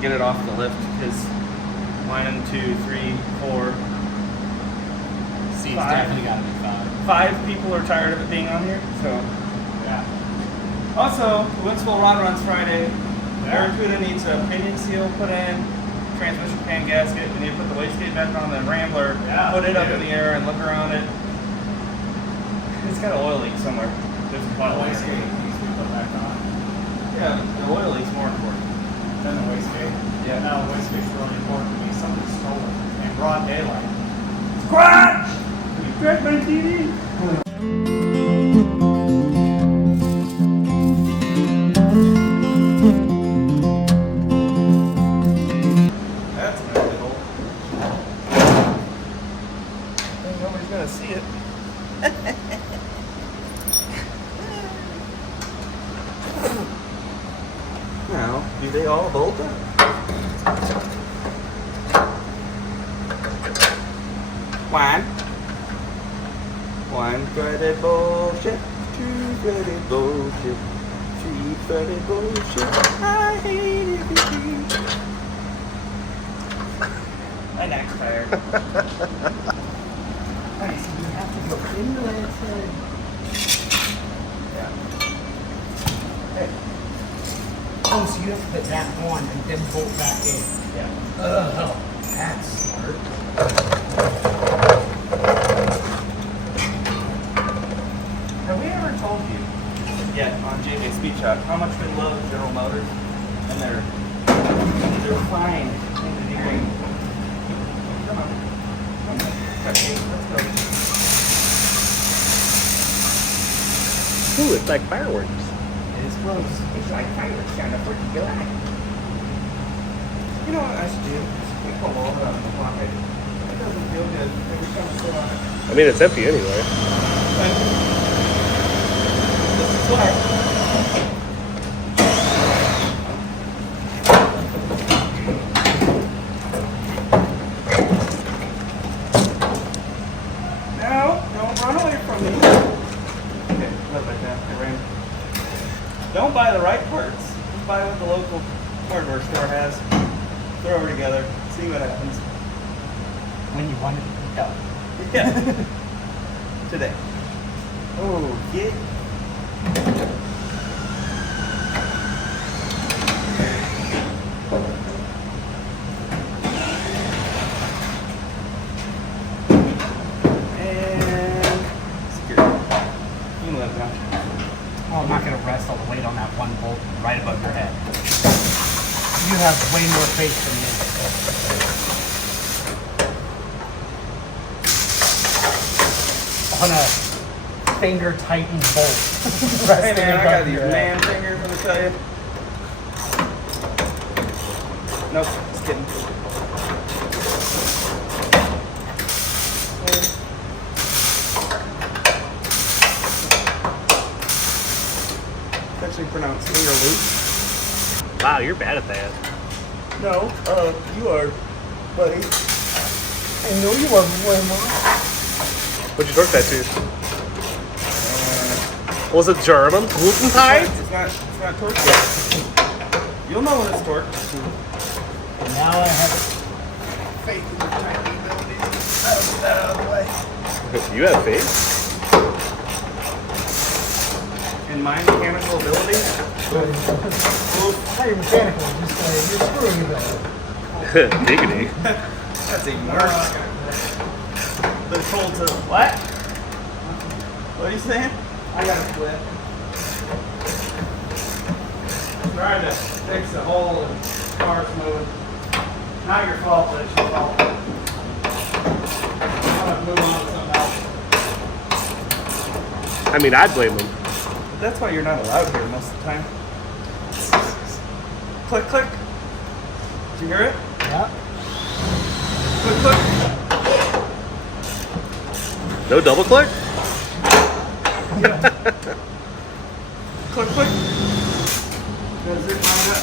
get it off the lift because 1, 2, 3, 4. See, it's definitely got to be 5 people are tired of it being on here, so. Yeah. Also, the Winslow Rod runs Friday. Barracuda needs a pinion seal put in, transmission pan gasket. We need to put the wastegate back on the Rambler, put it up in the air and look around it. It's got an oil leak somewhere. There's a wastegate needs to be put back on. Yeah, the oil leak's more important than the wastegate. Yeah, now the wastegate's really important to me. Somebody stole it in broad daylight. Squad! You cracked my TV? That's gonna be old. I think nobody's gonna see it. Now, do they all bolt up? One threaded bullshit, 2 threaded bullshit, 3 threaded bullshit. I hate it. My neck's tired. Nice, you have to go into that side. Yeah. Hey. Oh, so you have to put that on and then bolt back in. Yeah. Oh, that's smart. Have we ever told you yet on JJ Speed Shop how much we love General Motors and their fine engineering? Come on. Okay, let's go. Ooh, it's like fireworks. It is close. It's like fireworks on the 4th of July. You know what I should do? We pull all that out in the pocket. It doesn't feel good. Every time I put on it. I mean, it's empty anyway. This is why. Now, don't run away from me. Okay, not like that. I ran. Don't buy the right parts. Just buy what the local hardware store has. Throw it together. See what happens. When you want it to be done. Yeah. Today. Oh, yeah. And secure. You can let it down. Oh, I'm not going to rest all the weight on that one bolt right above your head. You have way more faith than me. On a finger tightened bolt. Hey man, I got these man fingers, let me tell you. Nope, just kidding. It's actually pronounced finger loop. Wow, you're bad at that. No, you are, buddy. I know you are way more. What'd you torque that to? Was it German? Gluten tight? It's not torque yet. You'll know when it's torqued. And now I have faith in your tiny abilities. Get that out of the way. You have faith? In my mechanical abilities? Not your mechanical, just your screwing ability. Diggity. That's even worse. The told to what? What are you saying? I got to quit. Trying to fix the hole and car's moving. Not your fault, but it's your fault. I'm gonna move on to something else. I mean, I'd blame them. That's why you're not allowed here most of the time. Click, click. Did you hear it? Yeah. Click, click. No double click? Yeah. Click, click. Gotta zip mine up.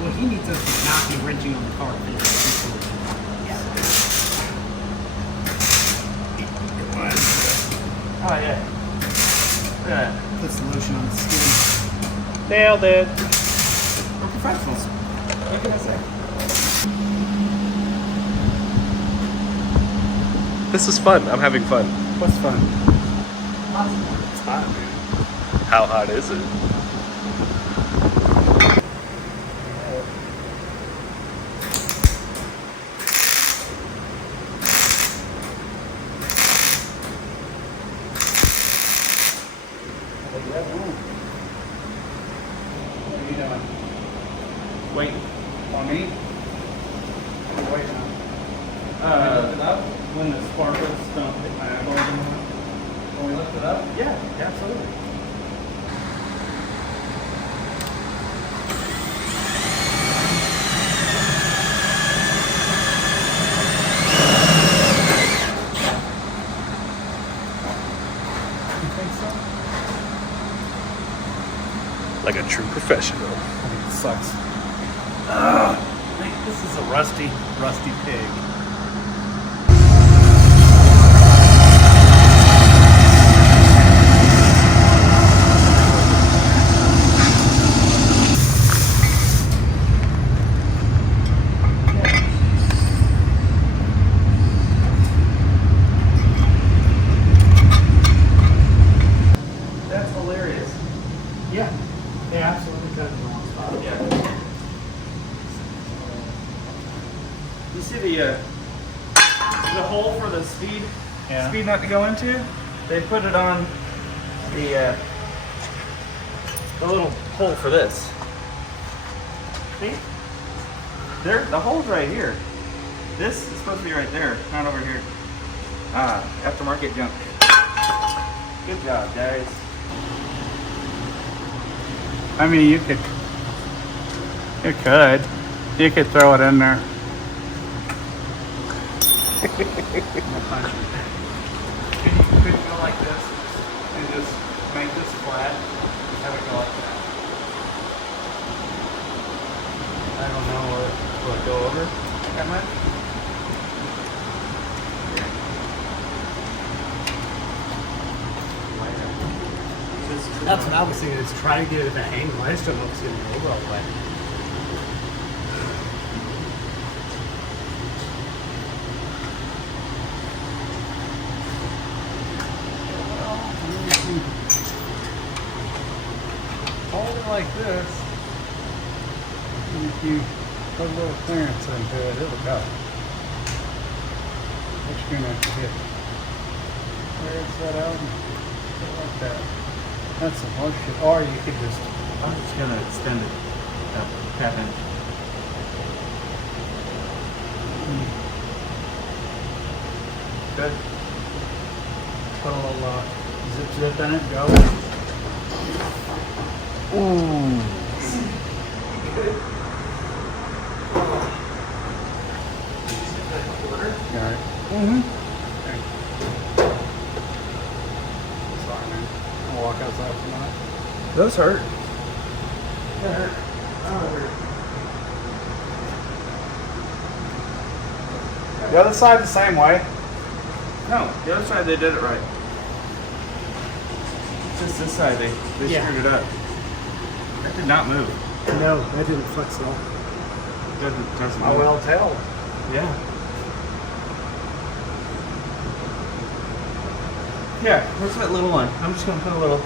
Well, he needs us to not be wrenching on the car. Oh yeah. Look at that. Puts the lotion on the skin. Nailed it. We're professionals. What can I say? This is fun. I'm having fun. What's fun? It's hot, dude. How hot is it? What are you doing? Wait. On me? What are you waiting on? Lift it up when the sparklers don't hit my eyeballs anymore. Can we lift it up? Yeah, absolutely. You think so? Like a true professional. I think it sucks. I think this is a rusty pig. That's hilarious. Yeah. They absolutely cut it in the wrong spot. Yeah. You see the hole for the speed nut to go into? They put it on the little hole for this. See? The hole's right here. This is supposed to be right there, not over here. Aftermarket junk. Good job, guys. I mean, you could throw it in there. Could you go like this and just make this flat? Have it go like that. I don't know, will it go over that much? That's what I was thinking, is try to get it at that angle. I just don't know if it's going to go over all the way. Hold it like this. And if you put a little clearance into it, it'll go. What you're going to have to hit. Where's that out? Put it like that. That's the most shit. Or you could just. I'm just gonna extend it. Tap in. Good. Put a little zip in it, go. Ooh. Got it. Sorry, man. I'll walk outside for a minute. Those hurt. That hurt. The other side the same way. No, the other side they did it right. Just this side they screwed it up. That did not move. No, that didn't flex at all. Doesn't I move. will tell. Yeah. Yeah, where's that little one? I'm just gonna put a little.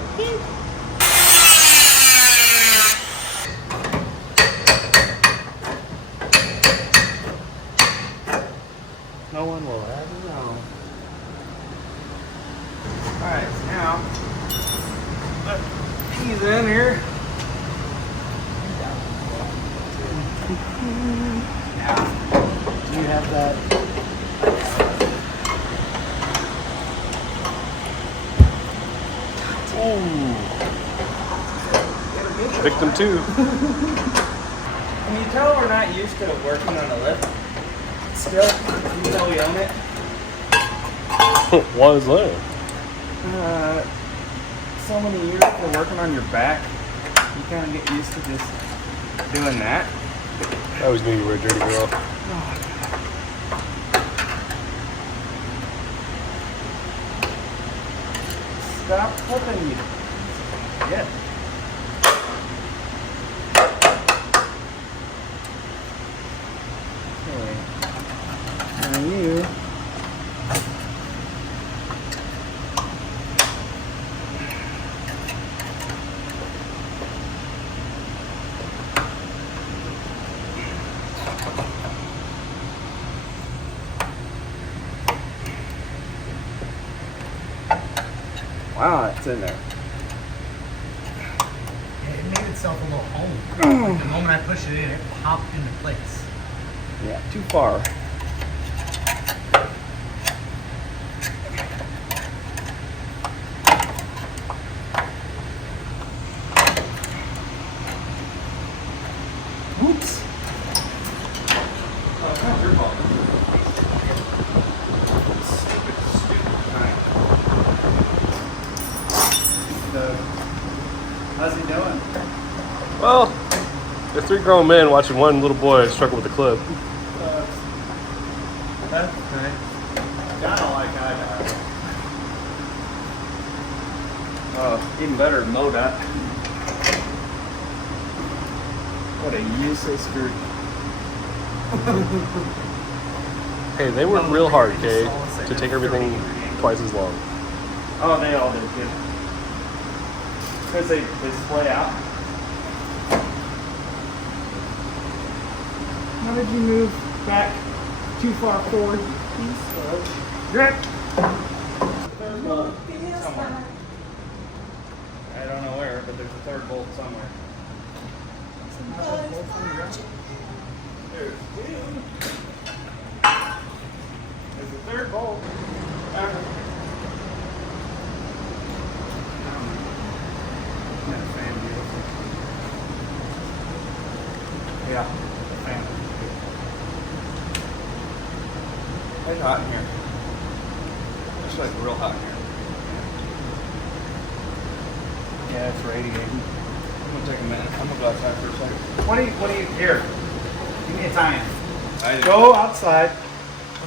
No one will ever know. Alright, so now let these in here. Do you have that? Victim 2. Can you tell we're not used to working on a lift? Still, even though we own it. What is that? So many years of working on your back, you kind of get used to just doing that. I was going to wear a dirty girl. Stop flipping you. Yeah. Wow, it's in there. It made itself a little home. Like the moment I pushed it in, it popped into place. Yeah, too far. Oops. Oh, it's not your fault. How's he doing? Well, there's 3 grown men watching one little boy struggle with a clip. That's nice. Kind of like I got. Oh, even better, MoDOT. What a useless group. Hey, they work real hard, Kay, to take everything twice as long. Oh, they all did good. Because they splay out. How did you move back too far forward? Grip. Third bolt somewhere. I don't know where, but there's a third bolt somewhere. There's a third bolt. Yeah, fan. It's hot in here. It's like real hot in here. Yeah, it's radiating. I'm gonna take a minute. I'm gonna go outside for a second. What do you, here? Give me a time. I did. Go outside.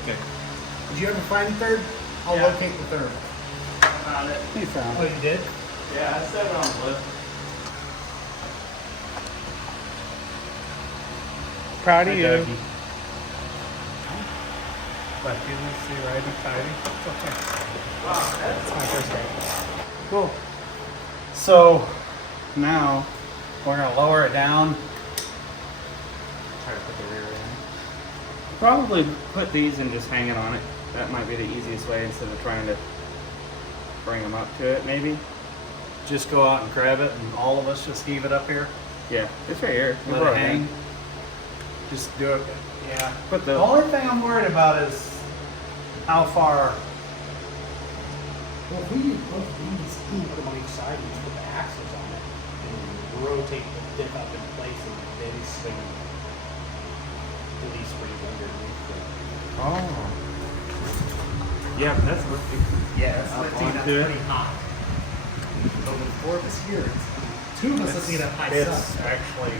Okay. Did you ever find the third? I'll Yeah. locate the third. I found it. He found Oh, it. you did? Yeah, I set it on the list. Proud of Hi, you. Dougie. Lefty, let's see, righty, tighty. It's okay. Wow, It's my first day. Cool. So now we're gonna lower it down. Try to put the rear in. Probably put these and just hang it on it. That might be the easiest way instead of trying to bring them up to it, maybe. Just go out and grab it, and all of us just heave it up here. Yeah, it's right here. Let it hang. Just do it. Yeah. Put The the only thing I'm worried about is how far. Well, if we use both these, put them on each side and just put the axles on it and rotate the diff up in place and then swing the leaf springs underneath it. Oh. Yeah, but that's lifting. Yeah, that's Up lifting up onto it. pretty high. So with 4 of us here, it's 2 of us lifting it up high It's stuff. actually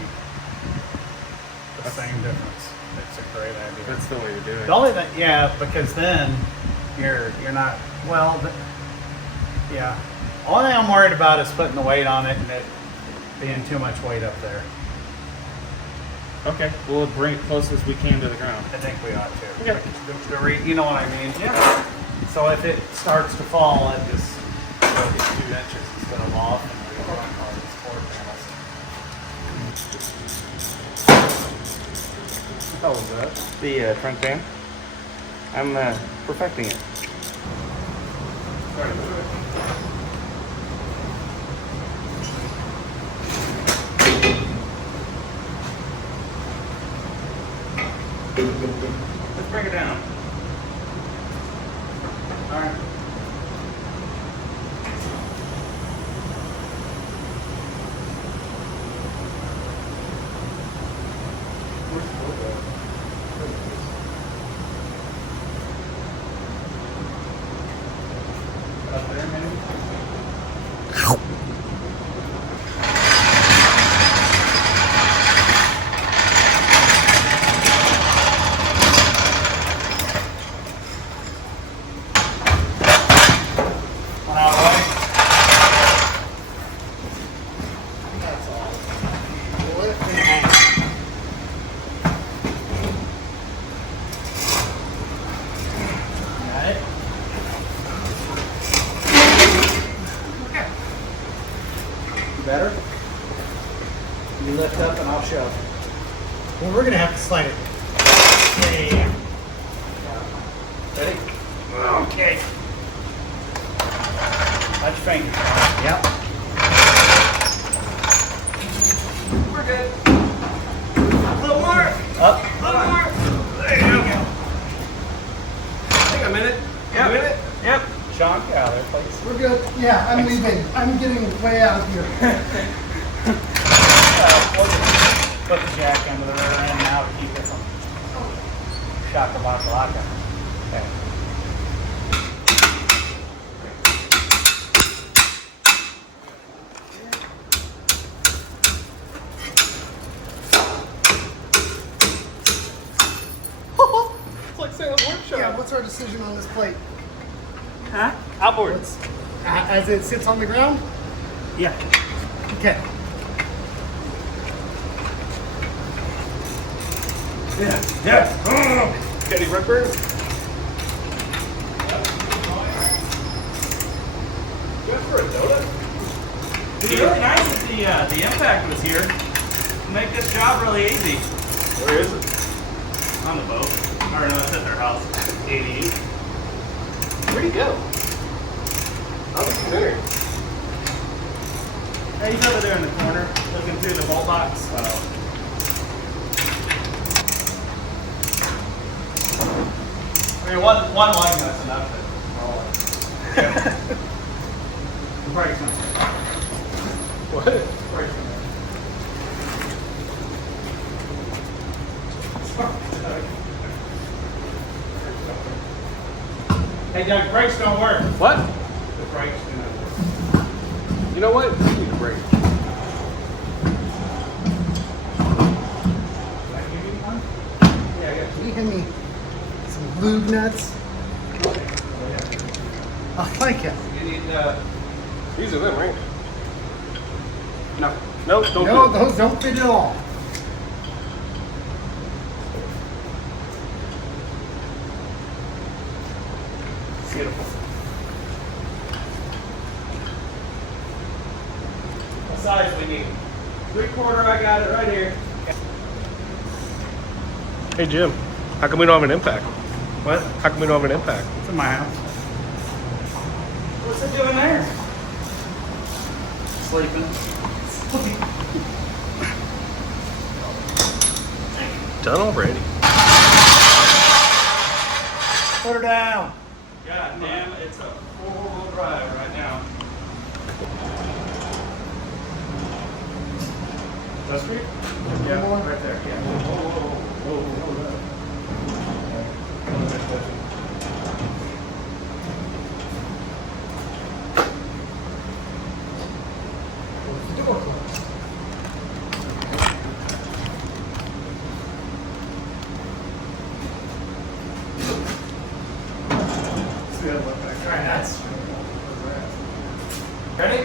the same difference. It's a great idea. That's the way to do The only thing, yeah, because then you're not well. Yeah. Only thing I'm worried about is putting the weight on it and it being too much weight up there. Okay, we'll bring it close as we can to the ground. I think we ought to. Okay. You know what I mean? Yeah. So if it starts to fall, it just will get 2 inches instead of off, and we're going to run all these 4 panels. How was that? The front fan. I'm perfecting it. Let's bring it down. All right. Up there, maybe? One out of the way. That's all. Lift and hang. Got it? Better? You lift up and I'll shove. Well, we're going to have to slide it. Yeah. Ready? Okay. How'd you finger. Yep. We're good. A little more. Up. A little more. There you go. Take a minute. Yep. A minute. Yep. Sean, get out of there, please. We're good. Yeah, I'm leaving. I'm getting way out of here. We'll just put the jack into the rear end now to keep it from shocker block locking. Okay. It's like Salem Workshop. Yeah, what's our decision on this plate? Huh? Outboard. As it sits on the ground? Yeah. Okay. Yeah. Got any ripper? Just for a donut? It'd be really nice if the impact was here. Make this job really easy. Where is it? On the boat. Or no, it's at their house. 88. Where'd he go? How's the dinner? Hey, he's over there in the corner, looking through the bolt box. I mean, one line that's enough for all of it. The brakes not. What? Brakes not. Hey, Doug, brakes don't work. What? The brakes do not work. You know what? You need a break. Can I give you one? Yeah, I got Can you give me some lube nuts? I like it. you. You need, These are them, right? no. No, don't No, do it. those don't fit at all. Beautiful. What size we need? 3/4, I got it right here. Hey, Jim. How come we don't have an impact? What? How come we don't have an impact? It's in my house. What's it doing there? Sleeping. Done already. Put her down. God damn, it's a 4-wheel drive right now. That street? Yeah, right there. Yeah. The door closed. See that look back. Try that. Ready?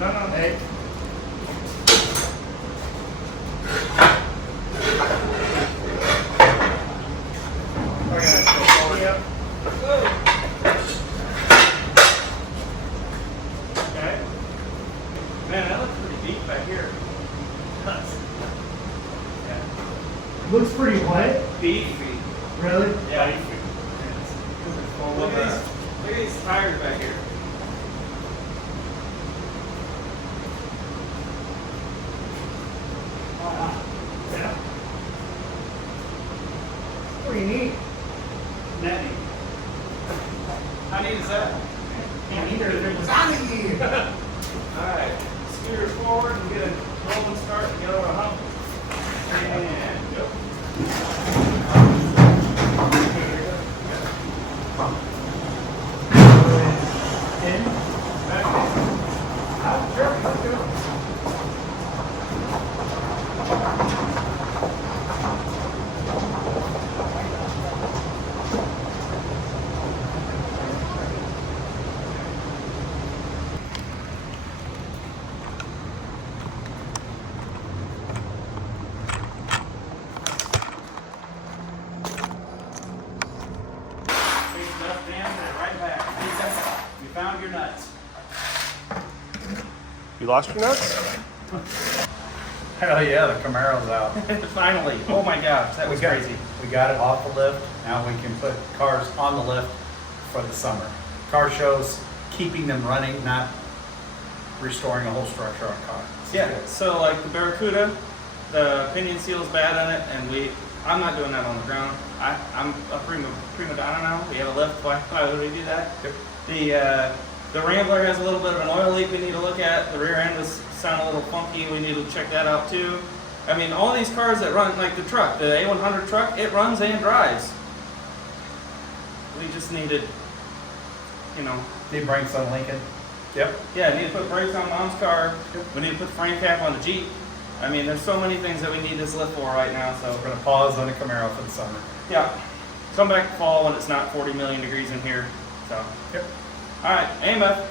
No. Hey. Yep. Okay. Man, that looks pretty deep back here. Looks pretty wet. Beefy. Really? Yeah. Look at these tires back here. Yeah. Pretty neat. Netty. How neat is that? Can't either if it was out of here. Alright, steer forward and get a rolling start and get over a hump. And go. In. Back in. Sure, let's go. Big enough down, put it right back. You found your nuts. You lost your nuts? Hell yeah, the Camaro's out. Finally. Oh my gosh, that was got, crazy. We got it off the lift. Now we can put cars on the lift for the summer. Car shows, keeping them running, not restoring a whole structure on a car. Yeah, so like the Barracuda, the pinion seal is bad on it, and I'm not doing that on the ground. I'm a prima donna now. We have a lift. Why would we do that? Yep. The Rambler has a little bit of an oil leak we need to look at. The rear end was sound a little funky. We need to check that out too. I mean, all these cars that run, like the truck, the A100 truck, it runs and drives. We just needed, Need brakes on Lincoln. Yep. yeah, need to put brakes on Mom's car. We need to put the frame cap on the Jeep. I mean, there's so many things that we need this lift for right now. So We're gonna pause on the Camaro for the summer. yeah, come back fall when it's not 40 million degrees in here. So, Yep. all right, aim up.